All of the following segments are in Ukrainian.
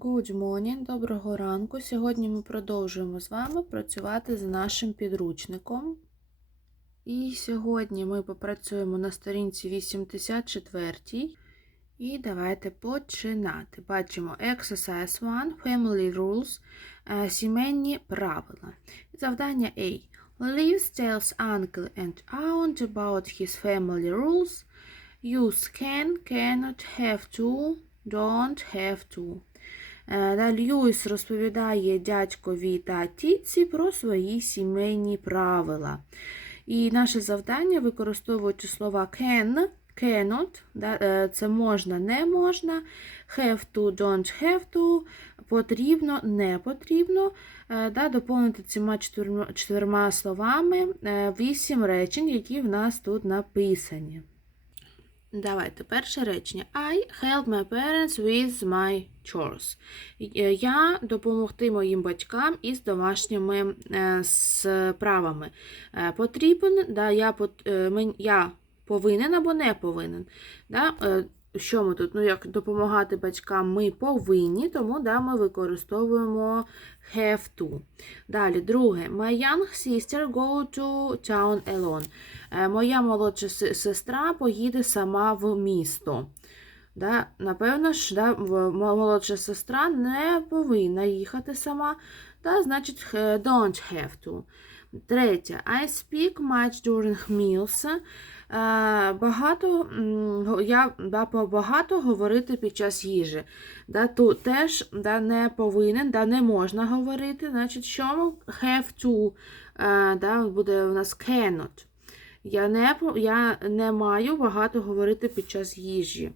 Good morning, доброго ранку. Сьогодні ми продовжуємо з вами працювати з нашим підручником. І сьогодні ми попрацюємо на сторінці 84. І давайте починати. Бачимо Exercise 1, Family Rules, е, сімейні правила. Завдання A. Lives tells uncle and aunt about his family rules. Use can, cannot, have to, don't have to. Е, Далі Льюіс розповідає дядькові та тітці про свої сімейні правила. І наше завдання використовуючи слова can, cannot, е, це можна, не можна, have to, don't have to, потрібно, не потрібно, е, да, доповнити цими чотирма, словами вісім речень, які в нас тут написані. Давайте перше речення. I help my parents with my chores. Е, Я допомогти моїм батькам із домашніми е, справами. Е, Потрібен, да, я, я повинен або не повинен. Да? Що ми тут? Ну, як допомагати батькам ми повинні, тому да, ми використовуємо have to. Далі, друге. My young sister go to town alone. Е, Моя молодша сестра поїде сама в місто. Да, напевно ж, да, молодша сестра не повинна їхати сама, да, значить, don't have to. Третє. I speak much during meals. Е, Багато, я да, багато говорити під час їжі. Да, тут теж да, не повинен, да, не можна говорити. Значить, що have to е, да, буде у нас cannot. Я не, я не маю багато говорити під час їжі.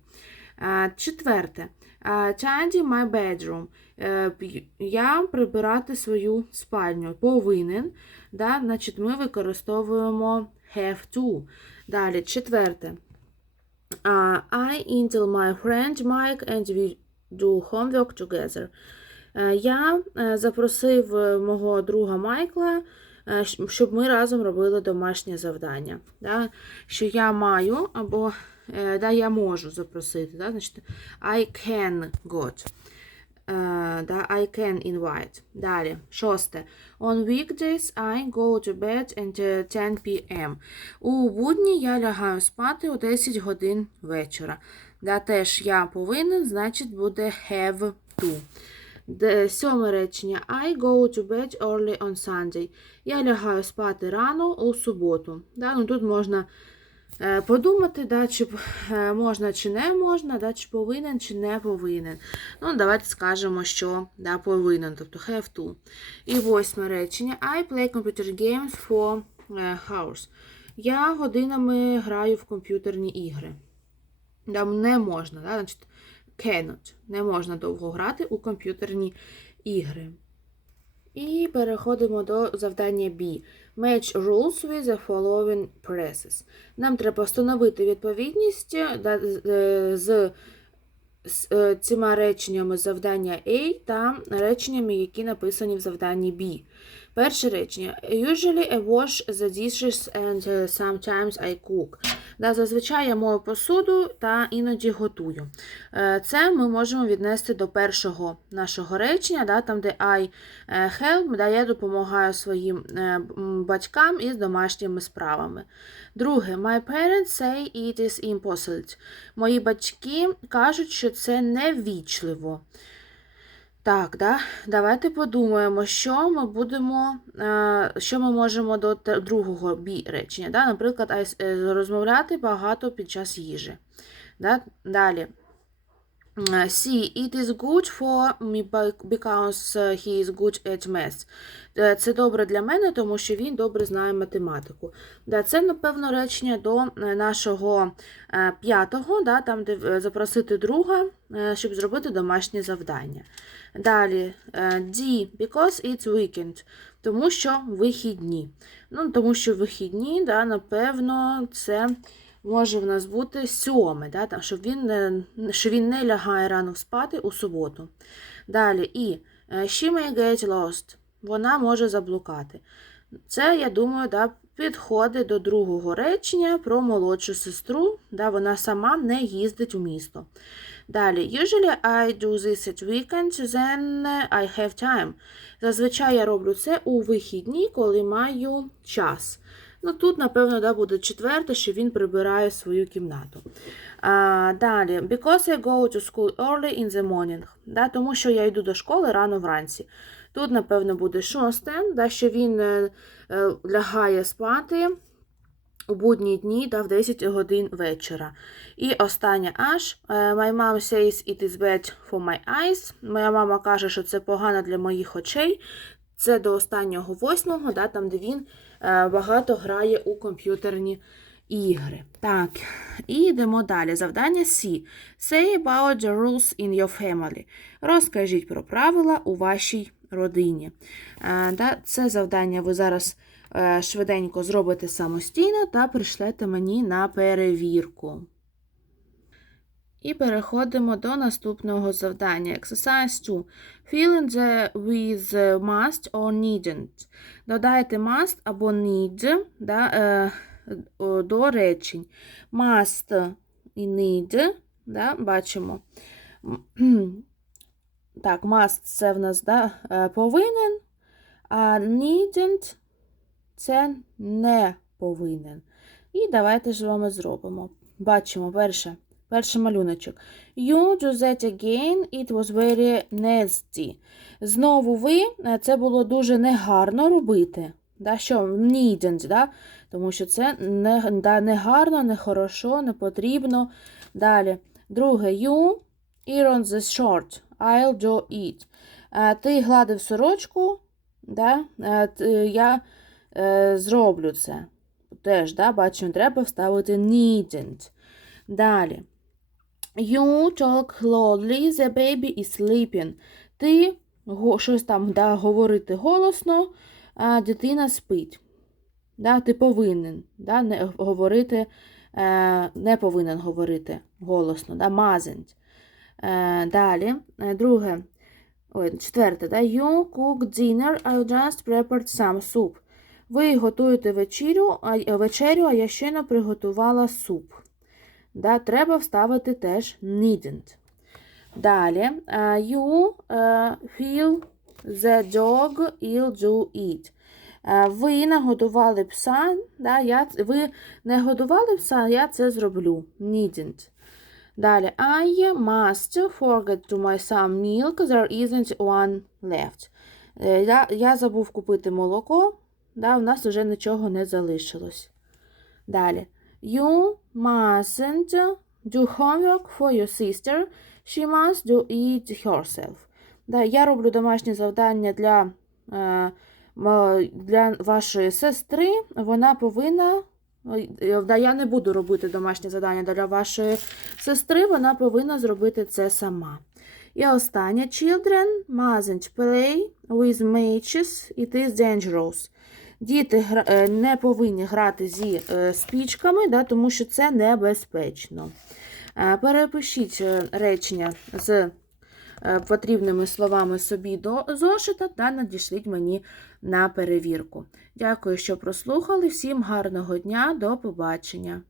Четверте. Tidy my bedroom. Е, Я прибирати свою спальню. Повинен. Да? Значить, ми використовуємо have to. Далі, четверте. I email my friend Mike and we do homework together. Е, Я е, запросив мого друга Майкла, щоб ми разом робили домашнє завдання. Да? Що я маю або да, я можу запросити. Да? Значить, I can got. Е, Да, I can invite. Далі, шосте. On weekdays I go to bed at е, 10 p.m. У будні я лягаю спати о 10 годин вечора. Да, теж я повинен, значить буде have to. Де- Сьоме речення. I go to bed early on Sunday. Я лягаю спати рано у суботу. Да, ну, тут можна е, подумати, да, чи е, можна чи не можна, да, чи повинен, чи не повинен. Ну, давайте скажемо, що да, повинен, тобто have to. І восьме речення. I play computer games for е, hours. Я годинами граю в комп'ютерні ігри. Там не можна, да? значить, cannot. Не можна довго грати у комп'ютерні ігри. І переходимо до завдання B. Match rules with the following presses. Нам треба встановити відповідність з- е, з, з е, цими реченнями завдання A та реченнями, які написані в завданні B. Перше речення. Usually I wash the dishes and uh, sometimes I cook. Да, зазвичай я мою посуду та іноді готую. Е, Це ми можемо віднести до першого нашого речення, да, там, де I е, help, да, я допомагаю своїм е, батькам із домашніми справами. Друге, my parents say it is impossible. Мої батьки кажуть, що це невічливо. Так, да? давайте подумаємо, що ми будемо, е, що ми можемо до другого бі речення. Да? Наприклад, е, розмовляти багато під час їжі. Да? Далі. Е, See, it is good for me because he is good at math. Це добре для мене, тому що він добре знає математику. Да, це, напевно, речення до нашого п'ятого, да, там, де запросити друга, щоб зробити домашнє завдання. Далі, е, D, because it's weekend, тому що вихідні. Ну, тому що вихідні, да, напевно, це може в нас бути сьоме, да, там, щоб він, не, що він не лягає рано спати у суботу. Далі, і е, she may get lost, вона може заблукати. Це, я думаю, да, підходить до другого речення про молодшу сестру, да, вона сама не їздить у місто. Далі. Usually I do this at weekends, then I have time. Зазвичай я роблю це у вихідні, коли маю час. Ну, тут, напевно, да, буде четверте, що він прибирає свою кімнату. А, далі. Because I go to school early in the morning. Да, тому що я йду до школи рано вранці. Тут, напевно, буде шосте, да, що він е, е, лягає спати у будні дні да, в 10 годин вечора. І остання аж. е, My mom says it is bad for my eyes. Моя мама каже, що це погано для моїх очей. Це до останнього восьмого, да, там, де він е, багато грає у комп'ютерні ігри. Так, і йдемо далі. Завдання C. Say about the rules in your family. Розкажіть про правила у вашій родині. Е, Це завдання ви зараз швиденько зробите самостійно та пришлете мені на перевірку. І переходимо до наступного завдання. Exercise 2. Fill in the with must or needn't. Додайте must або need да, е, до речень. Must і need, да, бачимо. Так, must це в нас да, е, повинен, а needn't це не повинен. І давайте ж вами зробимо. Бачимо перше. Перший малюночок. You do that again, it was very nasty. Знову ви, е, це було дуже негарно робити. Да, що? Needn't, да? Тому що це не, да, не гарно, не потрібно. Далі. Друге, you iron the short, I'll do it. Е, Ти гладив сорочку, да? е, я е, зроблю це. Теж, да, бачимо, треба вставити needn't. Далі. You talk loudly, the baby is sleeping. Ти го- щось там да, говорити голосно, а дитина спить. Да, ти повинен да, не говорити, е, не повинен говорити голосно, да, mustn't. Е, далі, е, друге, ой, четверте, да, you cook dinner, I just prepared some soup. Ви готуєте вечерю, а, вечерю, а я щойно приготувала суп. Да, треба вставити теж needn't. Далі, е, you е, feel the dog will do it. Е, Ви нагодували пса, да, я, ви не годували пса, я це зроблю. Needn't. Далі, I must forget to my son milk, there isn't one left. Е, Я, я забув купити молоко, да, у нас вже нічого не залишилось. Далі. You mustn't do homework for your sister. She must do it herself. Да, я роблю домашнє завдання для, е, для вашої сестри. Вона повинна. е, Да, я не буду робити домашнє завдання для вашої сестри. Вона повинна зробити це сама. І останнє. Children mustn't play with matches. It is dangerous. Діти е, не повинні грати зі е, спічками, да, тому що це небезпечно. Е, Перепишіть речення з потрібними словами собі до зошита та надішліть мені на перевірку. Дякую, що прослухали. Всім гарного дня, до побачення!